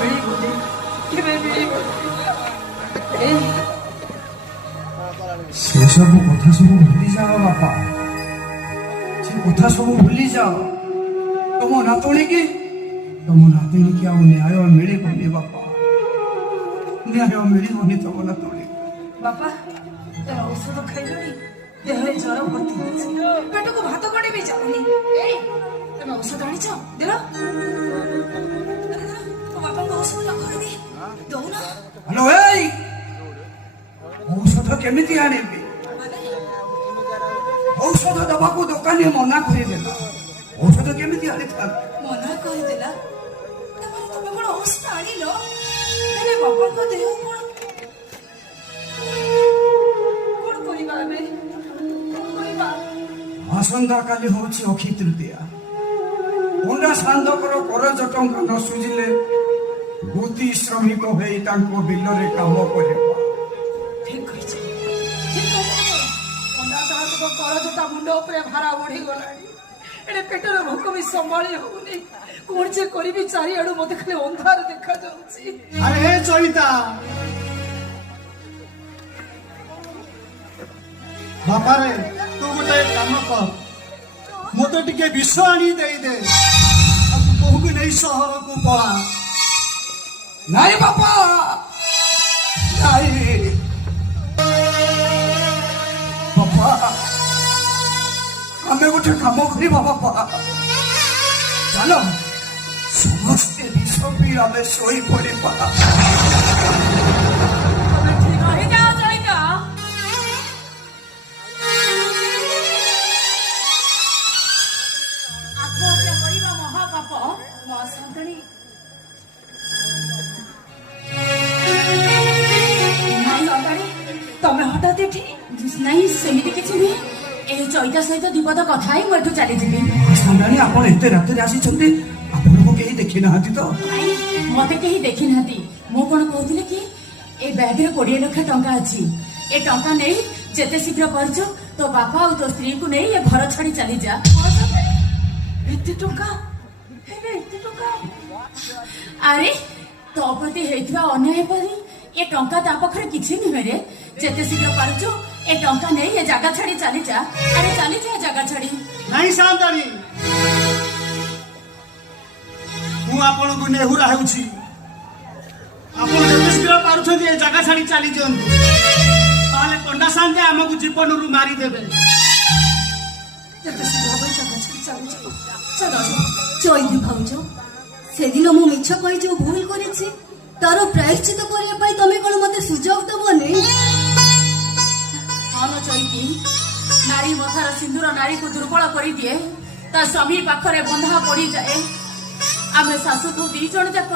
ମିଳିବନି, କେବେ ମିଳିବନି। ସେସବୁ କଥା ସବୁ ଭୁଲିଯାଅ ବାପା, ସେ କଥା ସବୁ ଭୁଲିଯାଅ। ତମ ନାତୁଣୀକି ଆଉ ନ୍ୟାୟ ମିଳିବନି ବାପା, ନ୍ୟାୟ ମିଳିବନି ତମ ନାତୁଣୀ। ବାପା ତୋର ଔଷଧ ଖାଇଲଣି? ଦେହରେ ଜ୍ୱର ଭର୍ତ୍ତି ହେଇଛି, ପେଟକୁ ଭାତ କଣେ ବି ଯାଉନି। ତମେ ଔଷଧ ଆଣିଛ? ଦେଲ ତୋ ବାପାଙ୍କ ଔଷଧ କରିଦି ଦଉନ। ହ୍ୟାଲୋ, ଏଇ ଔଷଧ କେମିତି ଆଣିବି? ଔଷଧ ଦବାକୁ ଦୋକାନୀ ମନା କରିଦେଲା, ଔଷଧ କେମିତି ଆଣିଥାନ୍ତି? ମନା କରିଦେଲା? ତାପରେ ତମେ କଣ ଔଷଧ ଆଣିଲ? ହେଲେ ବାପାଙ୍କ ଦେହ କଣ କରିବା ଆମେ? କଣ କରିବା? ଆସନ୍ତା କାଲି ହଉଛି ଅକ୍ଷୟ ତୃତୀୟା। ପଣ୍ଡା ସାନ୍ଧକର କରଜ ଟଙ୍କା ନ ସୁଝିଲେ ଗୋତି ଶ୍ରମିକ ହୋଇ ତାଙ୍କ ବିଲରେ କାମ କରିବା। ଠିକ କହିଛ, ଠିକ କହିଛ। ପଣ୍ଡା ସାହେବଙ୍କ କରଜଟା ମୁଣ୍ଡ ଉପରେ ଭାରା ବଢିଗଲାଣି। ଏଣେ ପେଟର ଭୋକ ବି ସମ୍ଭାଳି ହଉନି। କଣ ଯେ କରିବି? ଚାରିଆଡୁ ମତେ ଖାଲି ଅନ୍ଧାର ଦେଖାଯାଉଛି। ଆରେ ହେ ଚଇତା, ବାପାରେ ତୁ ଗୋଟେ କାମ କର, ମତେ ଟିକେ ବିଷ ଆଣି ଦେଇଦେ, ବୋହୁକୁ ନେଇ ସହରକୁ ପଳା। ନାଇଁ ବାପା, ନାଇଁ ବାପା, ଆମେ ଗୋଟେ କାମ କରିବା ବାପା, ଚାଲ ସମସ୍ତେ ବିଷ ପିଇ ଆମେ ଶୋଇ ପଡିବା। ରହିଯାଅ ଚଇତା। ଆତ୍ମହତ୍ୟା କରିବା ମହାପାପ। ମୋ ସନ୍ତାଣୀ ତମେ ହଠାତ୍ ଏଠି? ନାଇଁ ସେମିତି କିଛି ନୁହେଁ, ଏହି ଚଇତା ସହିତ ଦିପଦ କଥା ହେଇ ମୁଁ ଏଠୁ ଚାଲିଯିବି। ସାନ୍ତାଣୀ, ଆପଣ ଏତେ ରାତିରେ ଆସିଛନ୍ତି, ଆପଣଙ୍କୁ କେହି ଦେଖି ନାହାନ୍ତି ତ? ନାଇଁ, ମତେ କେହି ଦେଖି ନାହାନ୍ତି। ମୁଁ କଣ କହୁଥିଲି କି ଏ ବ୍ୟାଗରେ 20 ଲକ୍ଷ ଟଙ୍କା ଅଛି। ଏ ଟଙ୍କା ନେଇ ଯେତେ ଶୀଘ୍ର ପାରୁଛ ତୋ ବାପା ଆଉ ତୋ ସ୍ତ୍ରୀକୁ ନେଇ ଏ ଘର ଛାଡି ଚାଲିଯା। ଏତେ ଟଙ୍କା? ଏତେ ଟଙ୍କା? ଆରେ ତୋ ପ୍ରତି ହେଇଥିବା ଅନ୍ୟାୟ ପରି ଏ ଟଙ୍କା ତା ପାଖରେ କିଛି ନୁହେଁ ରେ। ଯେତେ ଶୀଘ୍ର ପାରୁଛ ଏ ଟଙ୍କା ନେଇ ଏ ଜାଗା ଛାଡି ଚାଲିଯା। ଆରେ ଚାଲିଯା ଜାଗା ଛାଡି। ନାଇଁ ସାନ୍ତାଣୀ, ମୁଁ ଆପଣଙ୍କୁ ନେହୁରା ହେଉଛି, ଆପଣ ଯେତେ ଶୀଘ୍ର ପାରୁଛନ୍ତି ଏ ଜାଗା ଛାଡି ଚାଲି ଦିଅନ୍ତୁ, ତାହେଲେ ପଣ୍ଡା ସାନ୍ତେ ଆମକୁ ଜୀବନରୁ ମାରିଦେବେ। ଯେତେ ଶୀଘ୍ର ହବ ଜାଗା ଛାଡି ଚାଲିଯିବ। ଚୈତି ଭାଉଜ, ସେଦିନ ମୁଁ ମିଛ କହି ଯୋଉ ଭୁଲ କରିଛି ତାର ପ୍ରାୟଶ୍ଚିତ କରିବା ପାଇଁ ତମେ କଣ ମତେ ସୁଯୋଗ ଦବନି? ହଁ ଚୈତି, ନାରୀ ମଥାର ସିନ୍ଦୁର ନାରୀକୁ ଦୁର୍ବଳ କରିଦିଏ, ତା ସ୍ୱାମୀ ପାଖରେ ବନ୍ଧା ପଡିଯାଏ। ଆମେ ଶାଶୁକୁ 2 ଜଣ ଯାକ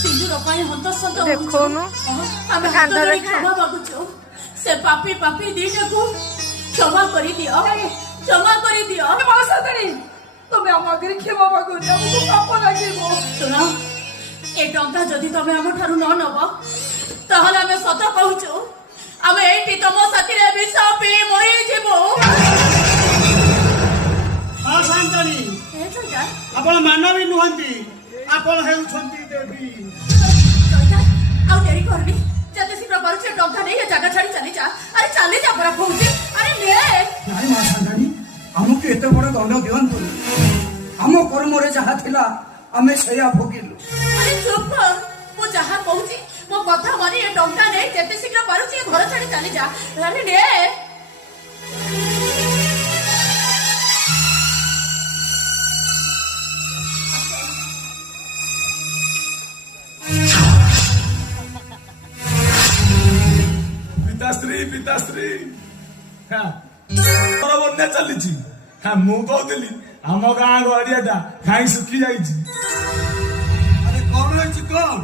ସିନ୍ଦୁର ପାଇଁ ହନ୍ତସନ୍ତ ହଉଛୁ। ଆମେ ହାତ ଧରି କ୍ଷମା ମାଗୁଛୁ। ସେ ପାପି ଦିଟାକୁ କ୍ଷମା କରିଦିଅ, କ୍ଷମା କରିଦିଅ। ତମେ ଆମ ଆଗରେ କ୍ଷମା ମାଗୁନି, ଆମକୁ ପାପ ଲାଗିବ। ଶୁଣ, ଏ ଟଙ୍କା ଯଦି ତମେ ଆମ ଠାରୁ ନ ନବ ତାହେଲେ ଆମେ ସତ କହୁଛୁ, ଆମେ ଏଇଠି ତମ ସାଥିରେ ବିଷ ପିଇ ମରିଯିବୁ। ହଁ ସାନ୍ତାଣୀ, ଆପଣ ମାନବୀ ନୁହନ୍ତି, ଆପଣ ହେଉଛନ୍ତି ଦେବୀ। ଆଉ ଡେରି କରନି, ଯେତେ ଶୀଘ୍ର ପାରୁଛି ଟଙ୍କା ନେଇ ଏ ଜାଗା ଛାଡି ଚାଲିଯା। ଆରେ ଚାଲିଯା ପରା କହୁଛି। ଆରେ ନେ। ନାଇଁ ମା ସାନ୍ତାଣୀ, ଆମକୁ ଏତେ ବଡ ଦଣ୍ଡ ଦିଅନ୍ତୁ। ଆମ କର୍ମରେ ଯାହା ଥିଲା ଆମେ ସେଇଆ ଭୋଗିଲୁ। ଆରେ ଚୁପ୍ କର, ମୁଁ ଯାହା କହୁଛି ମୋ କଥା ମାନି ଏ ଟଙ୍କା ନେଇ ଯେତେ ଶୀଘ୍ର ପାରୁଛି ଘର ଛାଡି ଚାଲିଯା। ଆରେ ନେ। ପିତାଶ୍ରୀ ବନ୍ୟା ଚାଲିଛି। ମୁଁ କହୁଥିଲି ଆମ ଗାଁ ଗଡିଆଟା ଖାଇ ଶୁଖି ଯାଇଛି। ଆରେ କଣ ହେଇଛି କଣ?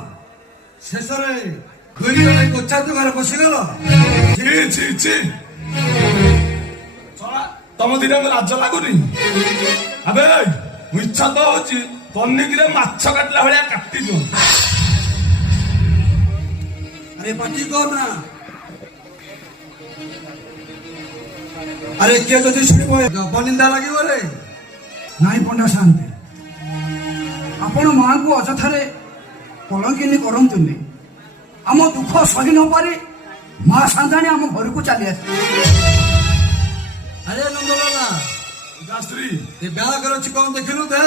ଶେଷରେ ଗୋଚା ଦୋକାନ ବସିଗଲ। ତମ ଦିନ ଲାଜ ଲାଗୁନି? ଆବେ ମୁଁ ଇଚ୍ଛା ତ ହଉଛି ପନିକିରେ ମାଛ କାଟିଲା ଭଳିଆ କାଟି ଦିଅ। ଆରେ ପାଟି କର ନା। ଆରେ କିଏ ଯଦି ଶୁଣିବ ଅପନିନ୍ଦା ଲାଗିବ ରେ। ନାଇଁ ପଣ୍ଡା ସାନ୍ତେ, ଆପଣ ମାଙ୍କୁ ଅଯଥାରେ କଳଙ୍କିନି କରନ୍ତୁନି। ଆମ ଦୁଃଖ ସହି ନ ପାରି ମା ସାନ୍ତାଣୀ ଆମ ଘରକୁ ଚାଲି ଆସିଲେ। ଆରେ ନନ୍ଦଲାଲା ଦାସ୍ତ୍ରୀ ଏ ବ୍ୟାଗରେ ଅଛି କଣ ଦେଖିଲୁ ଦେଖ।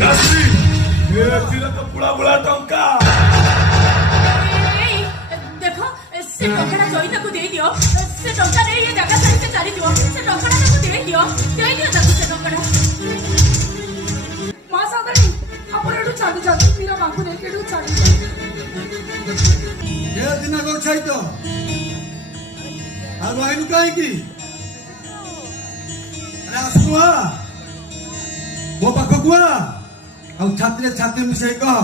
ଦାସ୍ତ୍ରୀ ଏଥିରେ ତ ପୁଳା ପୁଳା ଟଙ୍କା। ଏଇ, ଦେଖ ସେ ଟଙ୍କାଟା ଜୟିତାକୁ ଦେଇଦିଅ। ସେ ଟଙ୍କା ନେଇ ଏ ଜାଗା ଛାଡ଼ି ସେ ଚାଲିଯିବ। ସେ ଟଙ୍କାଟା ତାକୁ ଦେଇଦିଅ ତାକୁ ସେ ଟଙ୍କାଟା। ମା ସାନ୍ତାଣୀ ଆପଣ ଏଠୁ ଚାଲି ଯାଆନ୍ତୁ, ମୀରା ମାଙ୍କୁ ନେଇକି ଏଠୁ ଚାଲି ଯାଆନ୍ତୁ। ଏ ଦିନ ଛାଇତ ଆଉ ରହିଲୁ କାହିଁକି? ଆରେ ଆସୁନୁ ଆ ମୋ ପାଖକୁ ଆ ଆଉ ଛାତିରେ ଛାତି ମିଶେଇ କହ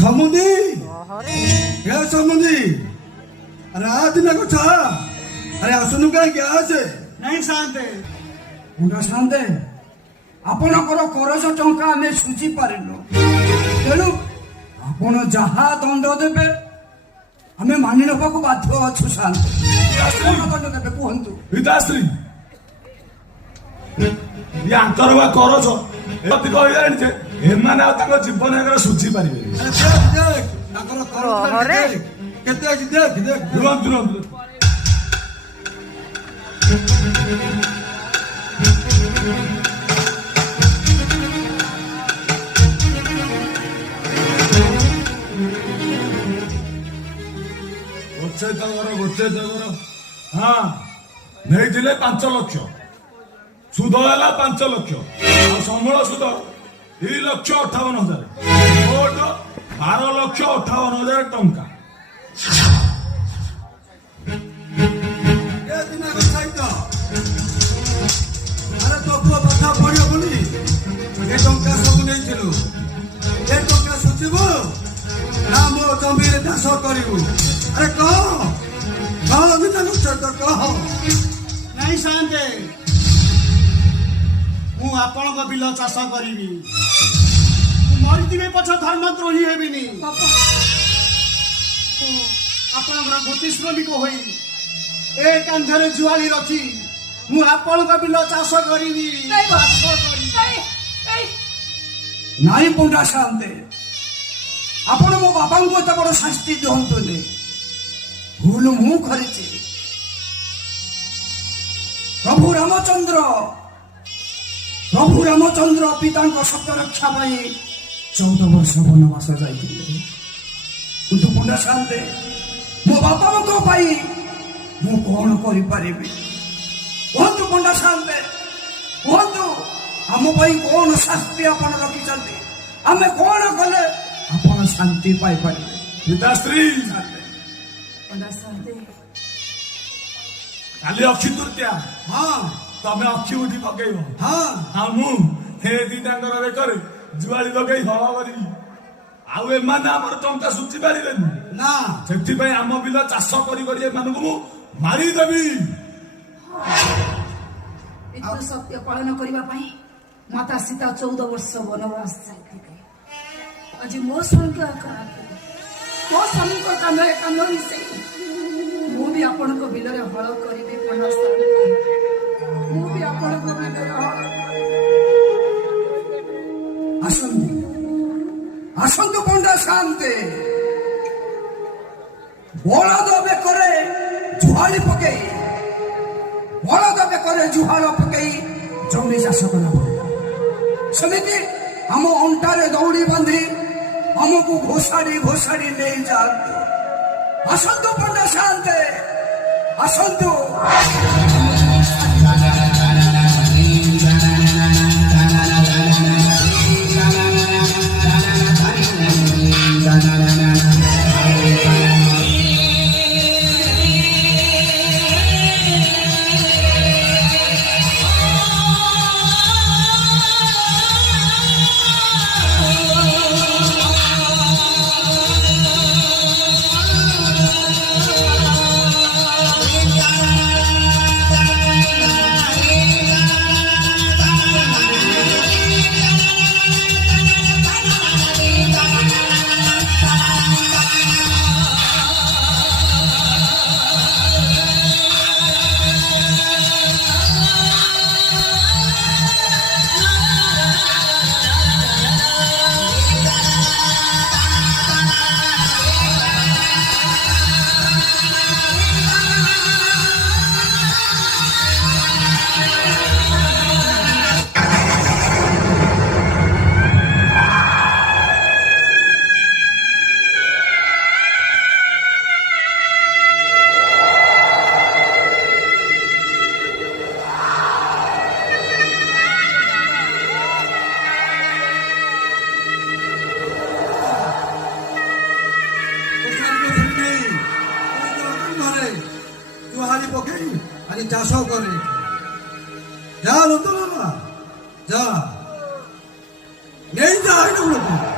ସମୁଦି ହେ ସମୁଦି। ଆରେ ଆ ଦିନ କଥା ଆରେ ଆସୁନୁ କାହିଁକି ଆସେ। ନାଇଁ ସାନ୍ତେ ମୁଣ୍ଡା ସାନ୍ତେ ଆପଣଙ୍କର କରଜ ଟଙ୍କା ଆମେ ସୁଝି ପାରିଲୁ, ତେଣୁ ଆପଣ ଯାହା ଦଣ୍ଡ ଦେବେ ଆମେ ମାନି ନେବାକୁ ବାଧ୍ୟ ଅଛୁ ସାନ୍ତେ। କଣ ଦଣ୍ଡ ଦେବେ କୁହନ୍ତୁ? ଦାସ୍ତ୍ରୀ ୟାଙ୍କର ବା କରଜ ଏମିତି କହିଲାଣି ଯେ ଏମାନେ ଆଉ ତାଙ୍କ ଜୀବନ ଆଗରେ ଶୁଝି ପାରିବେନି। ଆରେ ଦେଖ ଦେଖ ତାଙ୍କର କରଜ କେତେ ଅଛି ଦେଖ ଦେଖ। ରୁହନ୍ତୁ ରୁହନ୍ତୁ। ଗୋଛେ ତମର ହଁ ନେଇଥିଲେ 5 ଲକ୍ଷ, ସୁଧ ହେଲା 5 ଲକ୍ଷ, ଆଉ ସମୂଳ ସୁଧ 2,58,000, ମୋଟ 12,58,000 ଟଙ୍କା। ଏ ଦିନ ଛାଇତ ଆରେ ତୋ ପୁଅ କଥା ପଡିବ ବୋଲି ଏ ଟଙ୍କା ସବୁ ନେଇଥିଲୁ। ଏ ଟଙ୍କା ସୁଝିବୁ ନା ମୋ ଜମିରେ ଚାଷ କରିବୁ? ଆରେ କହ ଦିନ କହ। ନାଇଁ ସାନ୍ତେ ମୁଁ ଆପଣଙ୍କ ବିଲ ଚାଷ କରିବି। ମୁଁ ମରିଥିବି ପଛ ଧର୍ମଦ୍ରୋହୀ ହେବିନି। ବାପା ମୁଁ ଆପଣଙ୍କର ଗୋତି ଶ୍ରମିକ ହୋଇ ଏ କାନ୍ଧରେ ଜୁଆଳି ରଖି ମୁଁ ଆପଣଙ୍କ ବିଲ ଚାଷ କରିବି। ନାଇଁ ବାପା, ନାଇଁ, ନାଇଁ। ନାଇଁ ମୁଣ୍ଡା ସାନ୍ତେ, ଆପଣ ମୋ ବାପାଙ୍କୁ ଏତେ ବଡ ଶାସ୍ତି ଦିଅନ୍ତୁନି। ଭୁଲ ମୁଁ କରିଛି। ପ୍ରଭୁ ରାମଚନ୍ଦ୍ର ପିତାଙ୍କ ସତ୍ୟ ରକ୍ଷା ପାଇଁ 14 ବର୍ଷ ବନବାସ ଯାଇଥିଲେ, କିନ୍ତୁ ମୁଣ୍ଡା ସାନ୍ତେ ମୋ ବାପାଙ୍କ ପାଇଁ ମୁଁ କଣ କରିପାରିବି? କୁହନ୍ତୁ ମୁଣ୍ଡା ସାନ୍ତେ, କୁହନ୍ତୁ ଆମ ପାଇଁ କଣ ଶାସ୍ତି ଆପଣ ରଖିଛନ୍ତି? ଆମେ କଣ କଲେ ଆପଣ ଶାନ୍ତି ପାଇପାରିବେ? ପିତାଶ୍ରୀ ପଣ୍ଡା ସାନ୍ତେ କାଲି ଅକ୍ଷି ତୃତୀୟା, ହଁ ତମେ ଅକ୍ଷି ଉଠି ପକେଇବ। ହଁ ଆଉ ମୁଁ ହେ ଦିଟାଙ୍କର ବେକରେ ଜୁଆଳି ଲଗେଇ ହଳ କରିବି। ଆଉ ଏମାନେ ଆମର ଟଙ୍କା ଶୁଝି ପାରିବେନି। ନା ସେଥିପାଇଁ ଆମ ବିଲ ଚାଷ କରି ଏମାନଙ୍କୁ ମୁଁ ମାରିଦେବି। ଏଥିରୁ ସତ୍ୟ ପାଳନ କରିବା ପାଇଁ ମାତା ସୀତା 14 ବର୍ଷ ବନବାସ ଯାଇଥିଲେ। ଆଜି ମୋ ସ୍ୱାମୀଙ୍କ କାନ୍ଧରେ କାନ୍ଧ ମିଶେଇ ମୁଁ ବି ଆପଣଙ୍କ ବିଲରେ ହଳ କରିବି। ପଣ୍ଡା ସାନ୍ତେ ମୁଁ ବି ଆପଣଙ୍କ ବିଲରେ ହଳ ଆସନ୍ତୁ ଆସନ୍ତୁ ପଣ୍ଡା ସାନ୍ତେ, ବଳଦ ବେକରେ ଜୁହାଳି ପକେଇ ଜୁହାଳ ପକେଇ ଜମି ଚାଷ କଲା। ସେମିତି ଆମ ଅଣ୍ଟାରେ ଦଉଡ଼ି ବାନ୍ଧି ଆମକୁ ଘୋଷାଡ଼ି ନେଇ ଯାଆନ୍ତୁ। ଆସନ୍ତୁ ପଣ୍ଡା ସାନ୍ତେ, ଆସନ୍ତୁ। ପକେଇ ଆଜି ଚାଷ କରେ। ଯା ନନ୍ଦଲାଲା ଯା ନେଇ ଯା ଏଇଟା ବେଳକୁ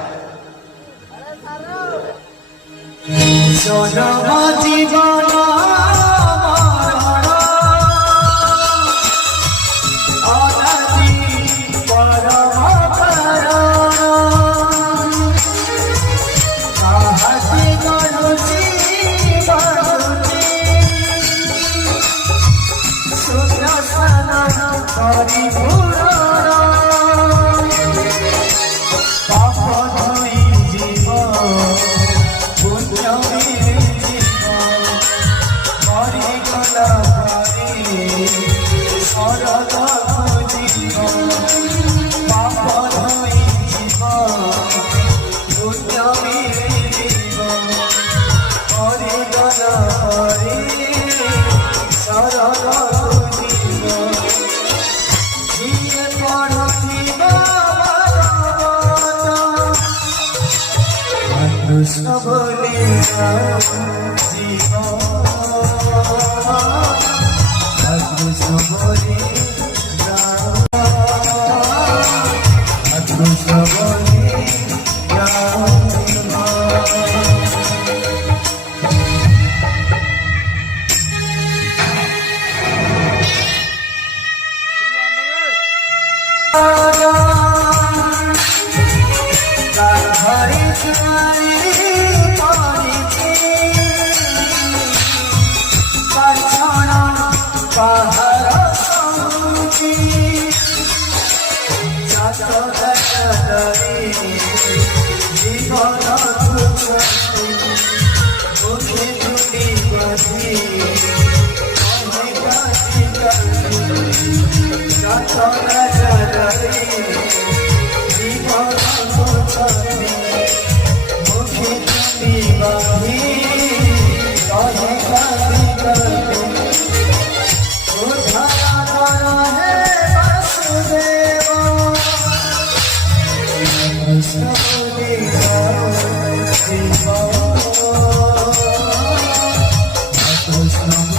Krishna